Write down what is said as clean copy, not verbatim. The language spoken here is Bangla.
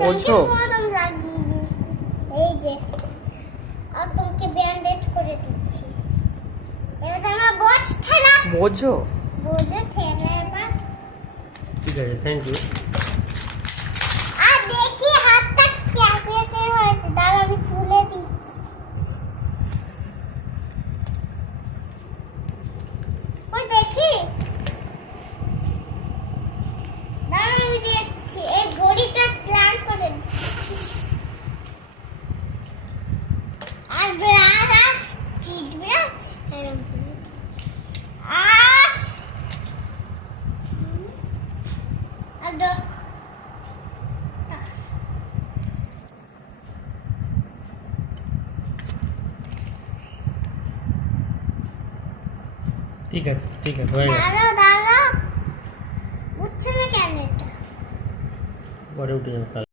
বোঝো এই যে আর তোমাকে ব্যান্ডেজ করে দিচ্ছি। এবার তোমার বোঝ ঠেলা, বোঝো বোঝো ঠেলা এবার। ঠিক আছে, থ্যাংক ইউ। আর দেখি হাতটা ক্যাপিটাল হয়েছে, দাঁড়াও আমি তুলে দিচ্ছি। ওই দেখি, দাঁড়াও আমি দেখছি। এই ঘড়িটা প্ল্যান করে দিচ্ছি। আর ব্রাশ আর স্টিক ব্রাশ আর ঠিক আছে, ঠিক আছে, হয়ে গেছে। দাঁড়াও উঠছে না কেন এটা? পরে উঠে যাবে।